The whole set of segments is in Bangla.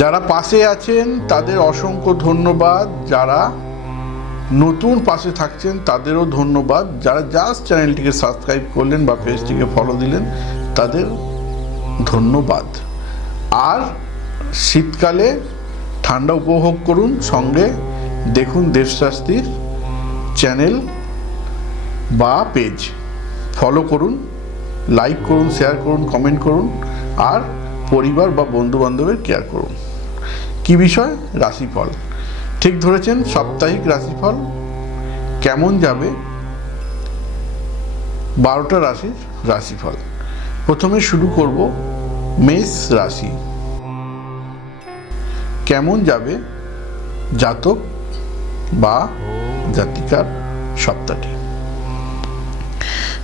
যারা পাশে আছেন, তাদের অসংখ্য ধন্যবাদ। যারা নতুন পাশে থাকছেন, তাদেরও ধন্যবাদ। যারা জাস্ট চ্যানেলটিকে সাবস্ক্রাইব করলেন বা পেজটিকে ফলো দিলেন, তাদের ধন্যবাদ। আর শীতকালে ঠান্ডা উপভোগ করুন, সঙ্গে দেখুন দেশশাস্তির চ্যানেল বা পেজ ফলো করুন লাইক করুন শেয়ার করুন কমেন্ট করুন, আর পরিবার বা বন্ধু বান্ধবের কেয়ার করুন। কি বিষয়? রাশিফল। ঠিক ধরেছেন, সাপ্তাহিক রাশিফল কেমন যাবে? বারোটা রাশির রাশিফল। প্রথমে শুরু করব মেষ রাশি। কেমন যাবে? জাতক বা জাতিকার সপ্তাহটি।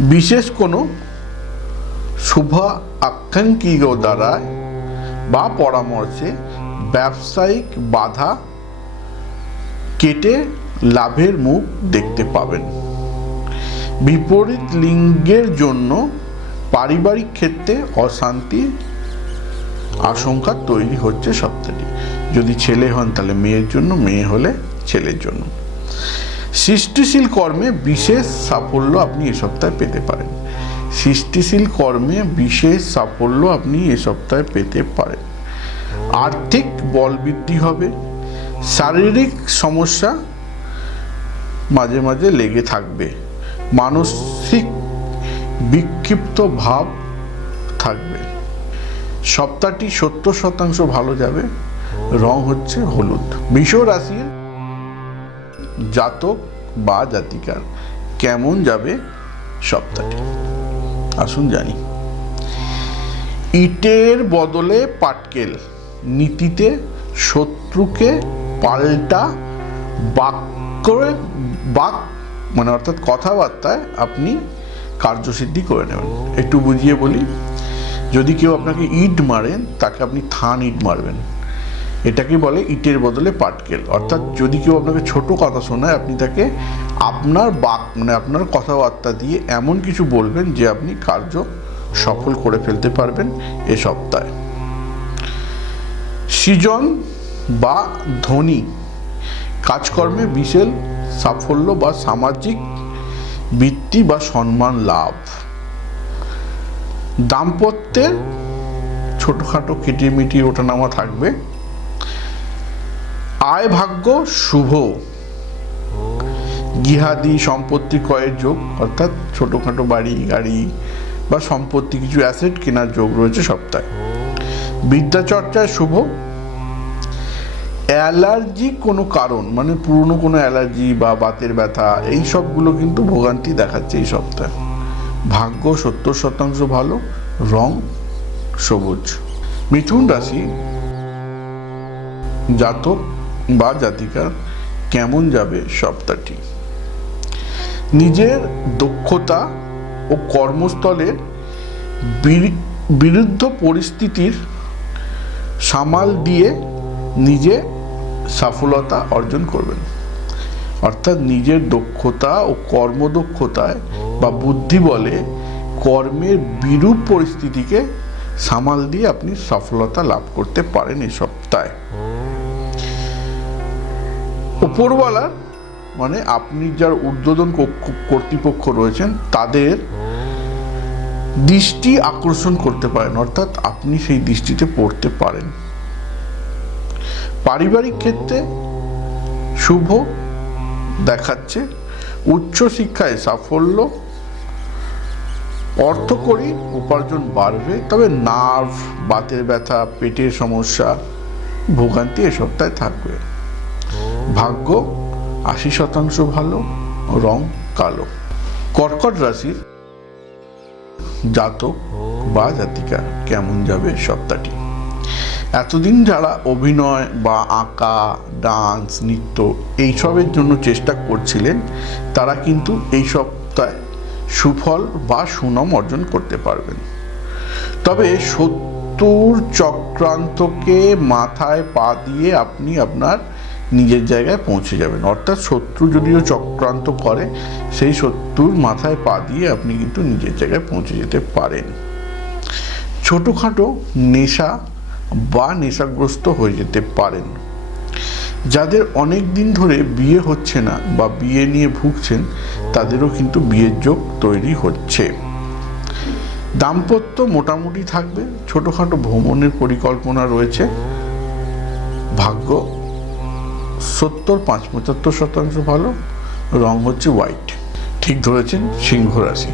বিশেষ কোনো শুভ আকাঙ্ক্ষিক দ্বারা বা পরামর্শে ব্যবসায়িক বাধা কেটে লাভের মুখ দেখতে পাবেন। বিপরীত লিঙ্গের জন্য পারিবারিক ক্ষেত্রে অশান্তি আশঙ্কা তৈরি হচ্ছে সপ্তাহটি যদি ছেলে হন তাহলে মেয়ের জন্য, মেয়ে হলে ছেলের জন্য। সৃষ্টিশীল কর্মে বিশেষ সাফল্য আপনি এ সপ্তাহে পেতে পারেন। সৃষ্টিশীল কর্মে বিশেষ সাফল্য আপনি এ সপ্তাহে পেতে পারেন। আর্থিক বল বৃদ্ধি হবে, শারীরিক সমস্যা মাঝে মাঝে লেগে থাকবে, মানসিক বিক্ষিপ্ত ভাব থাকবে। সপ্তাহটি সত্তর শতাংশ ভালো যাবে, রং হচ্ছে হলুদ। বিষ রাশির জাতক বা জাতিকার কেমন যাবে সপ্তাহটি? আসুন জানি। ইটের বদলে পাটকেল। নীতিতে শত্রুকে পাল্টা বাক্য বাক মানে অর্থাৎ কথাবার্তায় আপনি কার্যসিদ্ধি করে নেবেন। একটু বুঝিয়ে বলি, যদি কেউ আপনাকে ইট মারেন তাকে আপনি থান ইট মারবেন। এটাকে বলে ইটের বদলে পাটকেল। অর্থাৎ যদি কেউ আপনাকে ছোট কথা শোনায়, আপনি তাকে আপনার বাক মানে আপনার কথাবার্তা দিয়ে এমন কিছু বলবেন যে আপনি কার্য সফল করে ফেলতে পারবেন এ সপ্তাহে। সৃজন বা ধনী। কাজকর্মে বিশেষ সাফল্য বা সামাজিক বৃত্তি বা সম্মান লাভ। দাম্পত্যের ছোটোখাটো কিটিমিটি ওঠানামা থাকবে। আয় ভাগ্য শুভ। গৃহাদি সম্পত্তি ক্রয়ের যোগ, অর্থাৎ ছোটোখাটো বাড়ি, গাড়ি বা সম্পত্তি কিছু অ্যাসেট কেনার যোগ রয়েছে সপ্তাহে। বিদ্যাচর্চায় শুভ। অ্যালার্জি কোনো কারণ মানে পুরনো কোনো অ্যালার্জি বা বাতের ব্যথা, এই সবগুলো কিন্তু ভোগান্তি দেখাচ্ছে এই সপ্তাহে। ভাগ্য সত্তর শতাংশ ভালো, রং সবুজ। মিথুন রাশি জাতক বা জাতিকার কেমন যাবে সপ্তাহটি? নিজের দক্ষতা ও কর্মস্থলের বিরি- বিরুদ্ধ পরিস্থিতির সামাল দিয়ে নিজে সফলতা অর্জন করবেন। অর্থাৎ নিজের দক্ষতা ও কর্মদক্ষতায় বা বুদ্ধি বলে কর্মের বিরূপ পরিস্থিতিকে সামাল দিয়ে আপনি সফলতা লাভ করতে পারেন এই সপ্তাহে। উপরওয়ালার মানে আপনি যার ঊর্ধ্বতন কর্তৃপক্ষ রয়েছেন, তাদের দৃষ্টি আকর্ষণ করতে পারেন। অর্থাৎ আপনি সেই দৃষ্টিতে পড়তে পারেন। পারিবারিক ক্ষেত্রে শুভ দেখাচ্ছে, উচ্চ শিক্ষায় সাফল্য অর্থকরী উপার্জন বাড়বে, তবে নার্ভ, বাতের ব্যথা, পেটের সমস্যা, ভোগান্তি এ সপ্তাহে থাকবে। ভাগ্য আশি শতাংশ ভালো, রং কালো। কর্কট রাশির জাতক বা জাতিকা কেমন যাবে সপ্তাহটি? এতদিন যারা অভিনয় বা আঁকা, ডান্স, নৃত্য এইসবের জন্য চেষ্টা করছিলেন, তারা কিন্তু এই সপ্তাহে সুফল বা সুনাম অর্জন করতে পারবেন। তবে শত্রুর চক্রান্তকে মাথায় পা দিয়ে আপনি আপনার নিজের জায়গায় পৌঁছে যাবেন। অর্থাৎ শত্রু যদিও চক্রান্ত করে, সেই শত্রুর মাথায় পা দিয়ে আপনি কিন্তু নিজের জায়গায় পৌঁছে যেতে পারেন। ছোটোখাটো নেশা বা নেশাগ্রস্ত হয়ে যেতে পারেন। যাদের অনেক দিন ধরে বিয়ে হচ্ছে না বা বিয়ে নিয়ে ভুগছেন, তাদেরও কিন্তু বিয়ের যোগ তৈরি হচ্ছে। দাম্পত্য মোটামুটি থাকবে, ছোটোখাটো ভ্রমণের পরিকল্পনা রয়েছে। ভাগ্য সত্তর পাঁচ পঁচাত্তর শতাংশ ভালো, রং হচ্ছে হোয়াইট। ঠিক ধরেছেন সিংহ রাশি।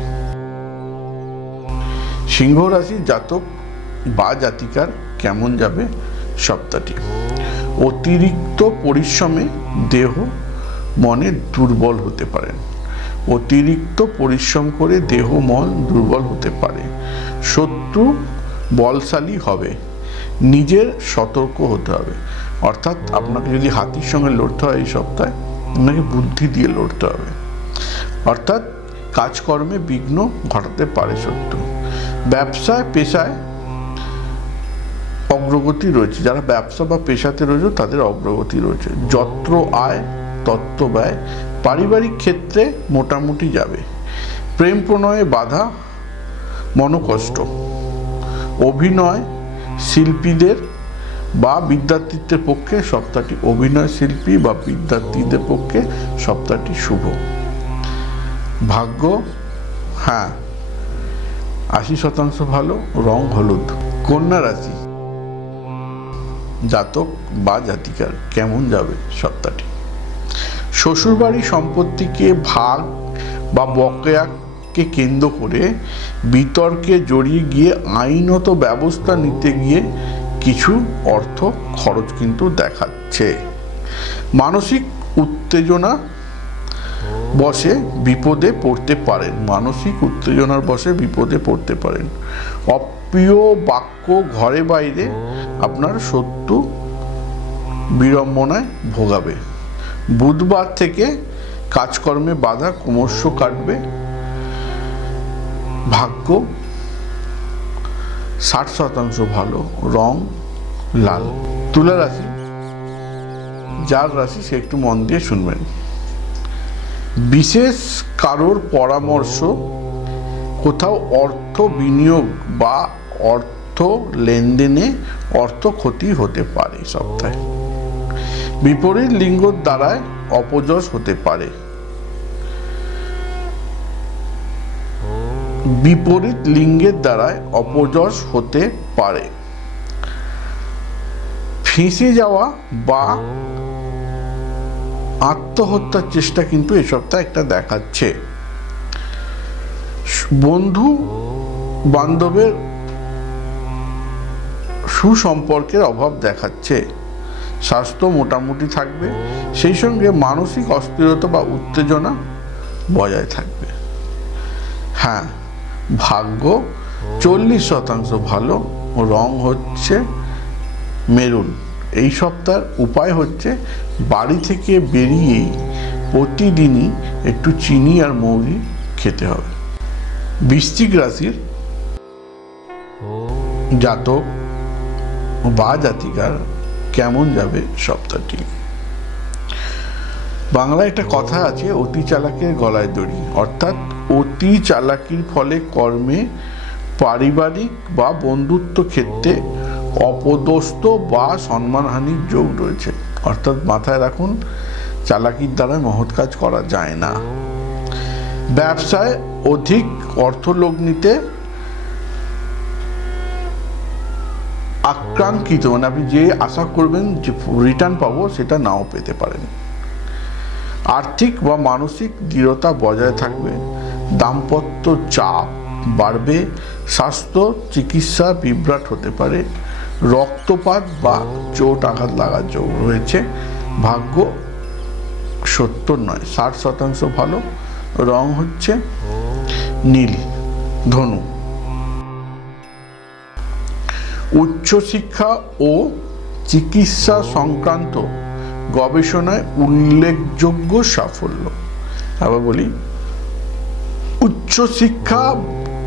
সিংহ রাশি জাতক বা জাতিকার কেমন যাবে সপ্তাহটি। অতিরিক্ত পরিশ্রমে দেহ মনে দুর্বল হতে পারেন অতিরিক্ত পরিশ্রম করে দেহ মন দুর্বল হতে পারে। শত্রু বলশালী হবে। নিজের সতর্ক হতে হবে। অর্থাৎ আপনাকে যদি হাতির সঙ্গে লড়তে হয় এই সপ্তাহে, আপনাকে বুদ্ধি দিয়ে লড়তে হবে। অর্থাৎ কাজকর্মে বিঘ্ন ঘটাতে পারে শত্রু। ব্যবসায়, পেশায় অগ্রগতি রয়েছে। যারা ব্যবসা বা পেশাতে রয়েছে, তাদের অগ্রগতি রয়েছে। যত্র আয়, তত্ত্ব ব্যয় পারিবারিক ক্ষেত্রে মোটামুটি যাবে। প্রেম প্রণয়ে বাধা, মনকষ্ট। অভিনয় শিল্পীদের বা বিদ্যার্থীদের পক্ষে সপ্তাহটি অভিনয় শিল্পী বা বিদ্যার্থীদের পক্ষে সপ্তাহটি শুভ। ভাগ্য হ্যাঁ আশি শতাংশ ভালো, রং হলুদ। কন্যা রাশি জাতক বা জাতিকার কেমন যাবে সপ্তাহটি শ্বশুরবাড়ি সম্পত্তিকে ভাগ বা বকেয়াকে কেন্দ্র করে বিতর্কে জড়িয়ে গিয়ে আইনত ব্যবস্থা নিতে গিয়ে কিছু অর্থ খরচ কিন্তু দেখাচ্ছে। মানসিক উত্তেজনা বসে বিপদে পড়তে পারেন। মানসিক উত্তেজনার বসে বিপদে পড়তে পারেন। অপ্রিয় বাক্য ঘরে বাইরে আপনার শত্রু বিড়ম্বনায় ভোগাবে। বুধবার থেকে কাজকর্মে বাধা ক্রমশ কাটবে। ভাগ্য ষাট শতাংশ ভালো, রং লাল। তুলা রাশি যার রাশি, সে একটু মন দিয়ে শুনবেন। বিশেষ কারোর পরামর্শ, কোথাও অর্থ বিনিয়োগ বা অর্থ লেনদেনে অর্থ ক্ষতি হতে পারে সপ্তাহে। বিপরীত লিঙ্গর দ্বারায় অপযশ হতে পারে। বিপরীত লিঙ্গের দ্বারায় অপযশ হতে পারে। ফেঁসে যাওয়া বা আত্মহত্যার চেষ্টা কিন্তু এ সপ্তাহে একটা দেখাচ্ছে। বন্ধু বান্ধবের সুসম্পর্কের অভাব দেখাচ্ছে। স্বাস্থ্য মোটামুটি থাকবে সেই সঙ্গে মানসিক অস্থিরতা বা উত্তেজনা বজায় থাকবে। হ্যাঁ ভাগ্য চল্লিশ শতাংশ ভালো রং হচ্ছে মেরুন। এই সপ্তাহের উপায় হচ্ছে বাড়ি থেকে বেরিয়েই প্রতিদিনই একটু চিনি আর মৌরি খেতে হবে। বৃশ্চিক রাশির জাতক বা জাতিকার কেমন যাবে সপ্তাহটি? বাংলায় একটা কথা আছে অতি চালাকের গলায় দড়ি। অর্থাৎ অতি চালাকির ফলে কর্মে পারিবারিক বা বন্ধুত্ব ক্ষেত্রে অপদস্ত বা সম্মানহানির যোগ রয়েছে। অর্থাৎ মাথায় রাখুন চালাকির দ্বারা মহৎ কাজ করা যায় না। ব্যবসায় অধিক অর্থ আক্রাঙ্কিত মানে আপনি যে আশা করবেন যে রিটার্ন পাবো, সেটা নাও পেতে পারেন। আর্থিক বা মানসিক দৃঢ়তা বজায় থাকবে, দাম্পত্য চাপ বাড়বে, স্বাস্থ্য, চিকিৎসা বিভ্রাট হতে পারে, রক্তপাত বা চোট আঘাত লাগার যোগ রয়েছে। ভাগ্য সত্তর নয়, ষাট শতাংশ ভালো, রং হচ্ছে নীল, ধনু। উচ্চশিক্ষা ও চিকিৎসা সংক্রান্ত গবেষণায় উল্লেখযোগ্য সাফল্য। আবার বলি, উচ্চশিক্ষা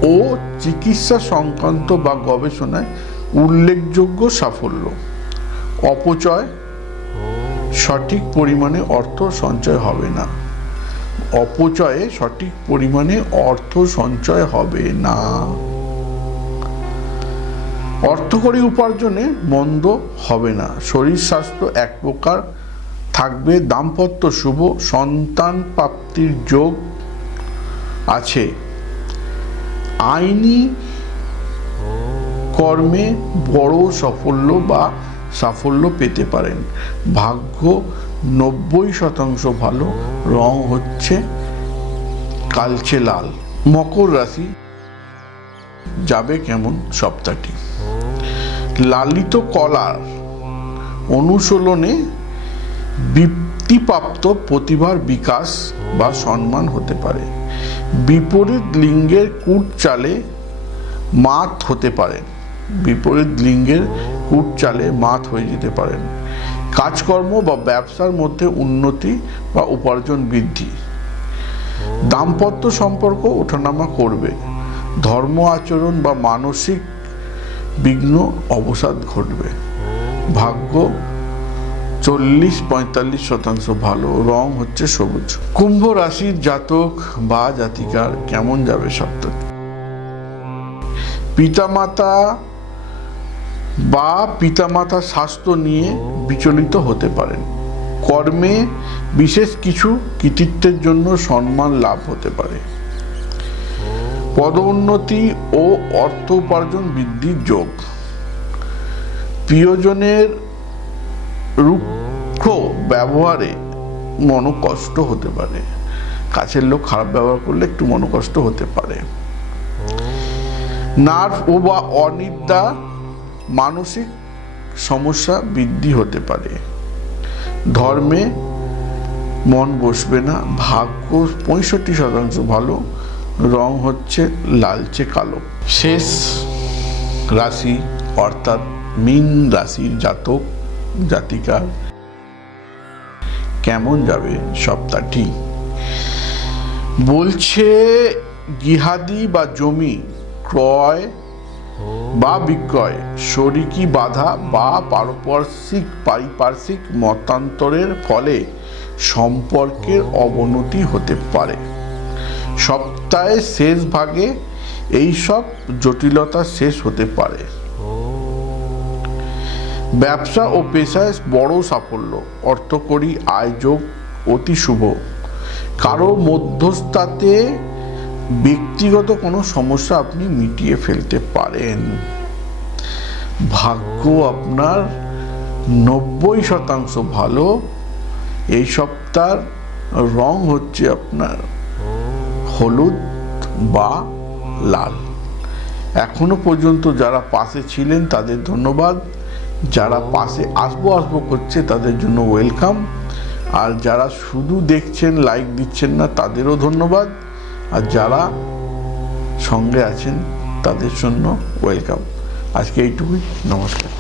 ও চিকিৎসা সংক্রান্ত বা গবেষণায় উল্লেখযোগ্য সাফল্য। অপচয়, সঠিক পরিমাণে অর্থ সঞ্চয় হবে না। অপচয়ে সঠিক পরিমাণে অর্থ সঞ্চয় হবে না। অর্থকরী উপার্জনে মন্দ হবে না। শরীর স্বাস্থ্য এক প্রকার। থাকবে দাম্পত্য শুভ, সন্তান প্রাপ্তির যোগ আছে। আইনি কর্মে বড় সাফল্য বা সাফল্য পেতে পারেন। ভাগ্য নব্বই শতাংশ ভালো, রং হচ্ছে কালচে লাল। মকর রাশি যাবে কেমন সপ্তাহটি? লালিত কলার অনুশীলনে বৃত্তিপ্রাপ্ত প্রতিভার বিকাশ বা সম্মান হতে পারে। বিপরীত লিঙ্গের কুট চালে মাত হতে পারে। বিপরীত লিঙ্গের কুট চালে মাত হয়ে যেতে পারেন কাজকর্ম বা ব্যবসার মধ্যে উন্নতি বা উপার্জন বৃদ্ধি। দাম্পত্য সম্পর্ক ওঠানামা করবে। ধর্ম আচরণ বা মানসিক বিঘ্ন অবসাদ ঘটবে। ভাগ্য চল্লিশ পঁয়তাল্লিশ শতাংশ ভালো, রং হচ্ছে সবুজ। কুম্ভ রাশির জাতক বা জাতিকার কেমন যাবে সপ্তাহ পিতামাতা বা পিতামাতার স্বাস্থ্য নিয়ে বিচলিত হতে পারেন। কর্মে বিশেষ কিছু কৃতিত্বের জন্য সম্মান লাভ হতে পারে। পদোন্নতি ও অর্থ উপার্জন বৃদ্ধির যোগ। প্রিয়জনের রুক্ষ ব্যবহারে মনোকষ্ট হতে পারে। কাছের লোক খারাপ ব্যবহার করলে একটু মনোকষ্ট হতে পারে। নার্ভ ও বা অনিদ্রা মানসিক সমস্যা বৃদ্ধি হতে পারে। ধর্মে মন বসবে না, ভাগ্য পঁয়ষট্টি শতাংশ ভালো রং হচ্ছে লালচে কালো। শেষ রাশি অর্থাৎ মীন রাশির জাতক জাতিকার কেমন যাবে সপ্তাহটি? বলছে গিহাদি বা জমি ক্রয় বা বিক্রয়, শরিকি বাধা বা পারপার্শ্বিক, পারিপার্শ্বিক মতান্তরের ফলে সম্পর্কের অবনতি হতে পারে। সপ্তাহের শেষ ভাগে এই সব জটিলতা শেষ হতে পারে। ব্যবসা ও পেশায় বড় সাফল্য, অর্থকরী আয়োজক অতি শুভ। কারও মধ্যস্থাতে ব্যক্তিগত কোনো সমস্যা আপনি মিটিয়ে ফেলতে পারেন। ভাগ্য আপনার নব্বই শতাংশ ভালো, এই সপ্তাহের রং হচ্ছে আপনার। হলুদ বা লাল। এখনও পর্যন্ত যারা পাশে ছিলেন, তাদের ধন্যবাদ। যারা পাশে আসব আসব করছে, তাদের জন্য ওয়েলকাম। আর যারা শুধু দেখছেন, লাইক দিচ্ছেন না, তাদেরও ধন্যবাদ। আর যারা সঙ্গে আছেন, তাদের জন্য ওয়েলকাম। আজকে এইটুকুই। নমস্কার।